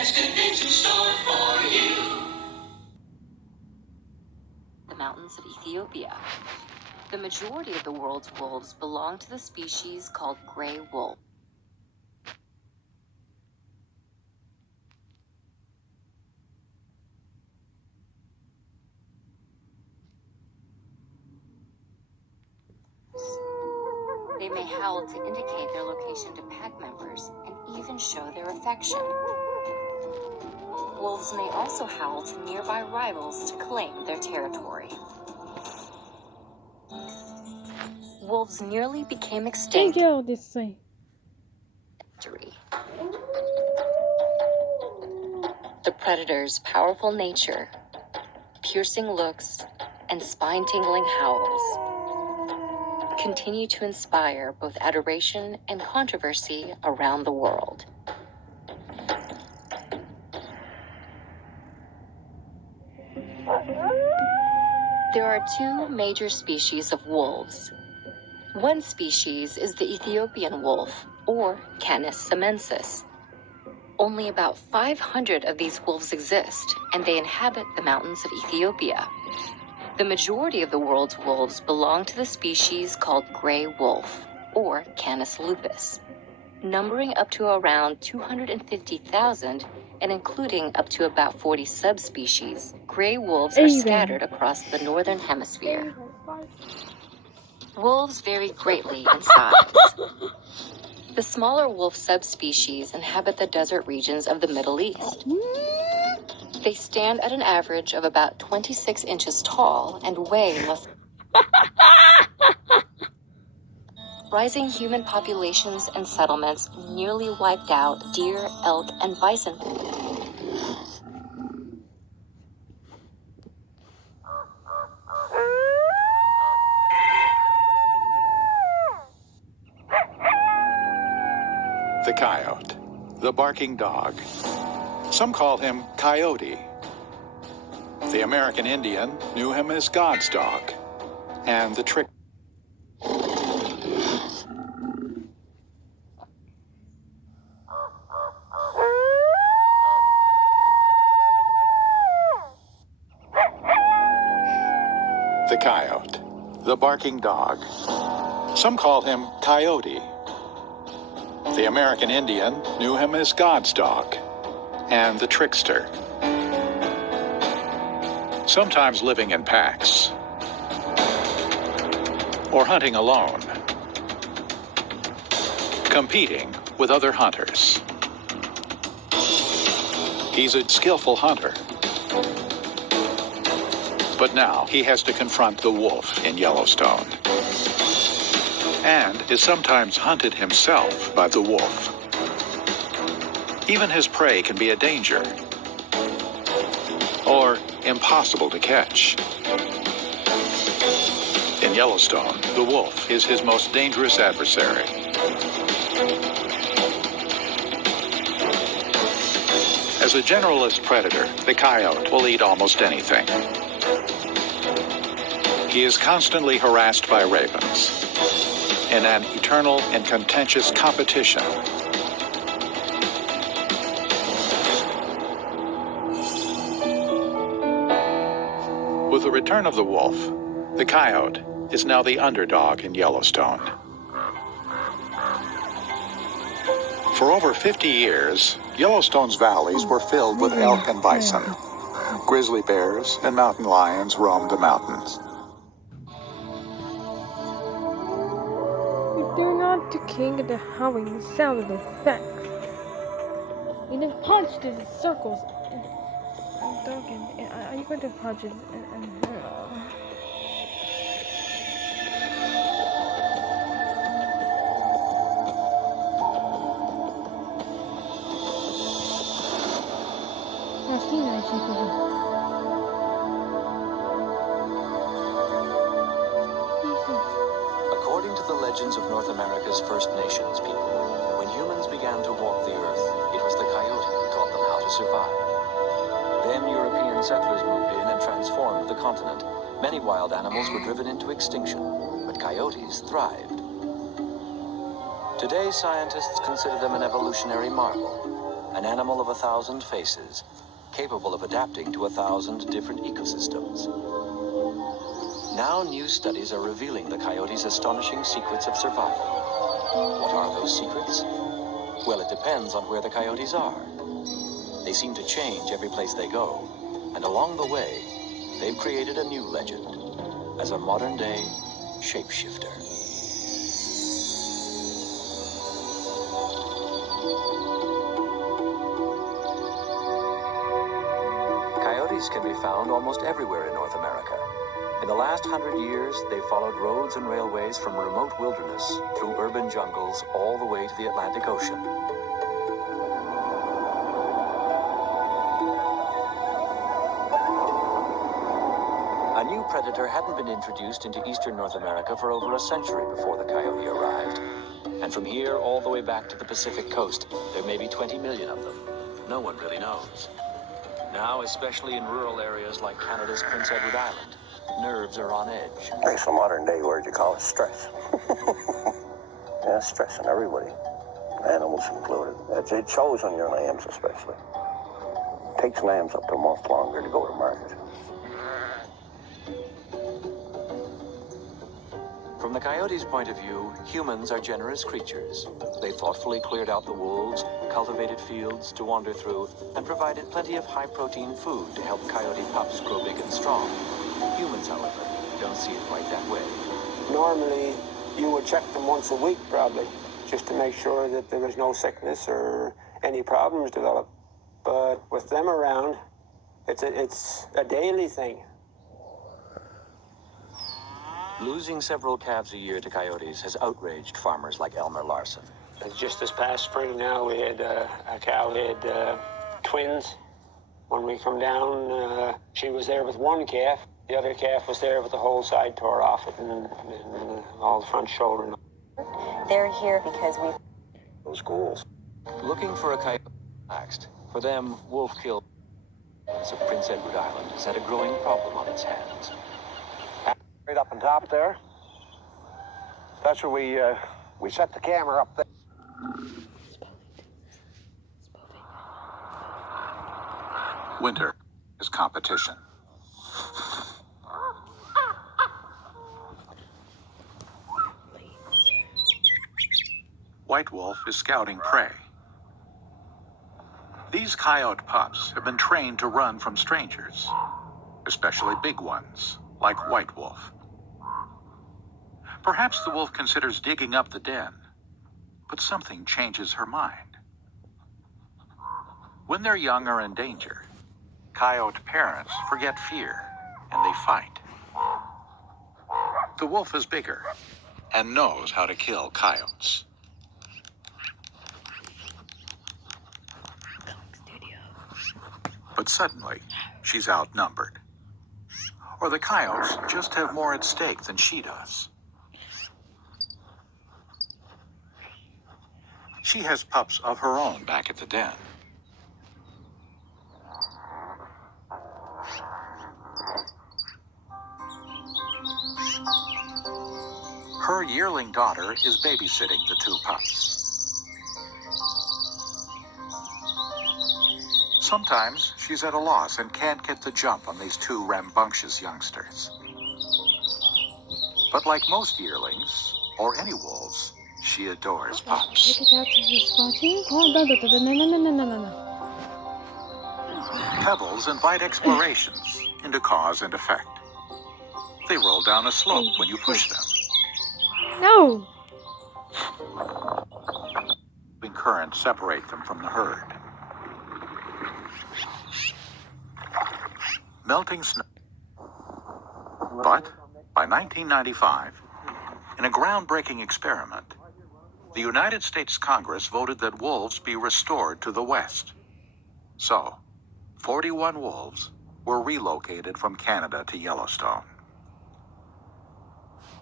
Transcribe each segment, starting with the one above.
has good things in store for you. The mountains of Ethiopia. The majority of the world's wolves belong to the species called gray wolf. They may howl to indicate their location to pack members and even show their affection. Wolves may also howl to nearby rivals to claim their territory. Wolves nearly became extinct. The predator's powerful nature, piercing looks, and spine-tingling howls continue to inspire both adoration and controversy around the world. There are two major species of wolves. One species is the Ethiopian wolf, or Canis samensis. Only about 500 of these wolves exist, and they inhabit the mountains of Ethiopia. The majority of the world's wolves belong to the species called gray wolf, or Canis lupus, numbering up to around 250,000 and including up to about 40 subspecies. Gray wolves are scattered across the northern hemisphere. Wolves vary greatly in size. The smaller wolf subspecies inhabit the desert regions of the Middle East. They stand at an average of about 26 inches tall and weigh less. Rising human populations and settlements nearly wiped out deer, elk, and bison. The coyote, the barking dog. Some call him Coyote. The American Indian knew him as God's dog, and the trick. The coyote, the barking dog. Some call him Coyote. The American Indian knew him as God's dog, and the trickster. Sometimes living in packs, or hunting alone, competing with other hunters. He's a skillful hunter, but now he has to confront the wolf in Yellowstone, and is sometimes hunted himself by the wolf. Even his prey can be a danger, or impossible to catch. In Yellowstone, the wolf is his most dangerous adversary. As a generalist predator, the coyote will eat almost anything. He is constantly harassed by ravens in an eternal and contentious competition. With the return of the wolf, the coyote is now the underdog in Yellowstone. For over 50 years, Yellowstone's valleys were filled with elk and bison. Grizzly bears and mountain lions roamed the mountains. You're not the king of the howling, the sound of the facts. You then punched in circles. Are you going to punch it? According to the legends of North America's First Nations people, when humans began to walk the earth, it was the coyote who taught them how to survive. Then European settlers moved in and transformed the continent. Many wild animals were driven into extinction, but coyotes thrived. Today, scientists consider them an evolutionary marvel. an animal of 1,000 faces, capable of adapting to 1,000 different ecosystems. Now new studies are revealing the coyote's astonishing secrets of survival. What are those secrets? Well, it depends on where the coyotes are. They seem to change every place they go, and along the way, they've created a new legend as a modern-day shapeshifter. Coyotes can be found almost everywhere in North America. In the last 100 years, they've followed roads and railways from remote wilderness through urban jungles all the way to the Atlantic Ocean. A new predator hadn't been introduced into eastern North America for over a century before the coyote arrived. And from here all the way back to the Pacific coast, there may be 20 million of them. No one really knows. Now, especially in rural areas like Canada's Prince Edward Island, nerves are on edge. It's a modern day word, you call it stress. Yeah, stressing everybody, animals included. It shows on your lambs especially. It takes lambs up to a month longer to go to market. From the coyote's point of view, humans are generous creatures. They thoughtfully cleared out the wolves, cultivated fields to wander through, and provided plenty of high-protein food to help coyote pups grow big and strong. Humans, however, don't see it quite that way. Normally, you would check them once a week, probably, just to make sure that there was no sickness or any problems develop. But with them around, it's a daily thing. Losing several calves a year to coyotes has outraged farmers like Elmer Larson. Just this past spring now, we had a cow had twins. When we come down, she was there with one calf. The other calf was there with the whole side tore off it and all the front shoulder. They're here because we... Those ghouls. Looking for a coyote relaxed. For them, wolf kill of Prince Edward Island has had a growing problem on its hands. Right up on top there. That's where we set the camera up there. Winter is competition. White Wolf is scouting prey. These coyote pups have been trained to run from strangers, especially big ones, like White Wolf. Perhaps the wolf considers digging up the den, but something changes her mind. When their young are in danger, coyote parents forget fear and they fight. The wolf is bigger and knows how to kill coyotes. But suddenly, she's outnumbered. Or the coyotes just have more at stake than she does. She has pups of her own back at the den. Her yearling daughter is babysitting the two pups. Sometimes she's at a loss and can't get the jump on these two rambunctious youngsters. But like most yearlings, or any wolves, she adores pups. Pebbles invite explorations into cause and effect. They roll down a slope when you push them. No! Currents separate them from the herd. Melting snow. But by 1995, in a groundbreaking experiment, the United States Congress voted that wolves be restored to the West. So, 41 wolves were relocated from Canada to Yellowstone.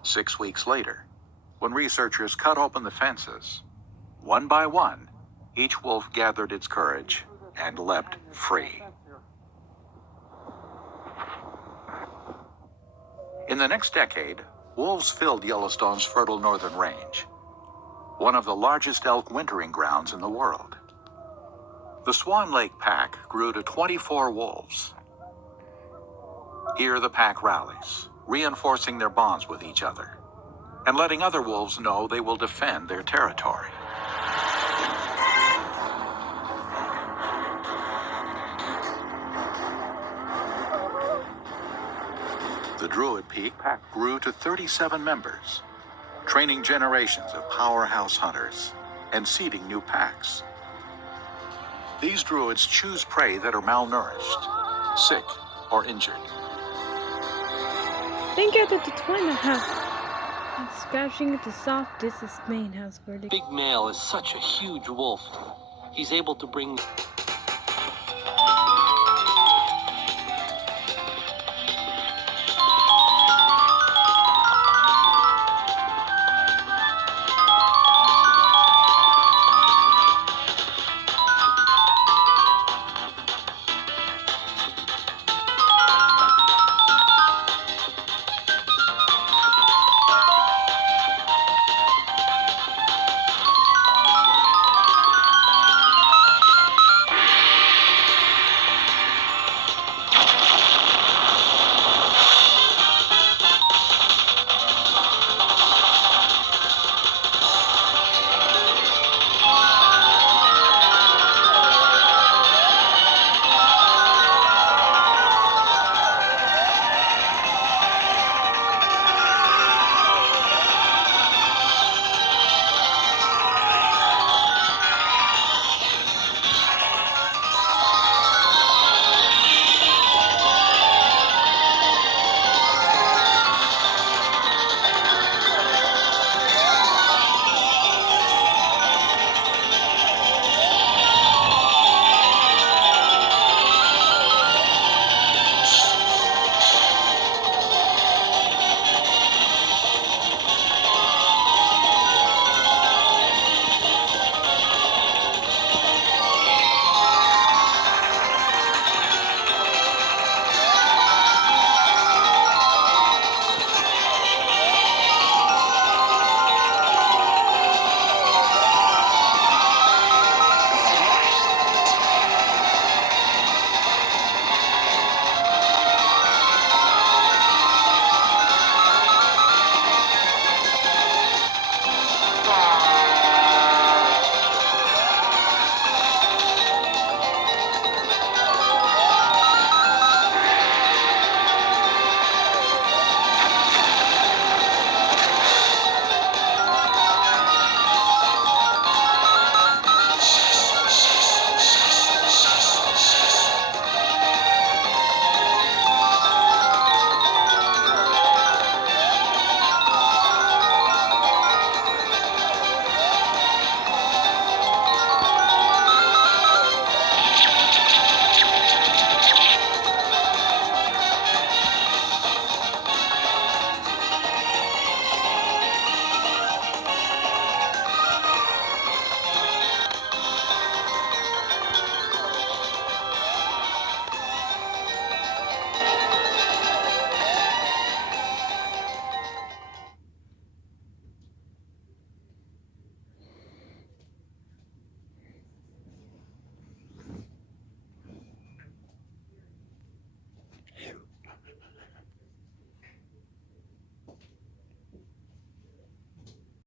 6 weeks later, when researchers cut open the fences, one by one, each wolf gathered its courage and leapt free. In the next decade, wolves filled Yellowstone's fertile northern range, one of the largest elk wintering grounds in the world. The Swan Lake pack grew to 24 wolves. Here the pack rallies, reinforcing their bonds with each other, and letting other wolves know they will defend their territory. The Druid Peak pack grew to 37 members, training generations of powerhouse hunters and seeding new packs. These druids choose prey that are malnourished, sick, or injured. Then gathered the twin house, and scratching at the soft disc main house verdict. Big male is such a huge wolf. He's able to bring